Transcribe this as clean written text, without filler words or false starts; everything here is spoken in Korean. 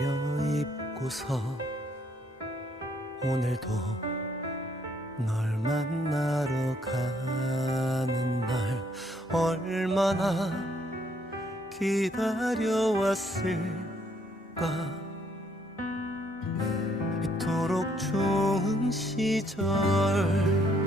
차려입고서 오늘도 널 만나러 가는 날 얼마나 기다려왔을까. 이토록 좋은 시절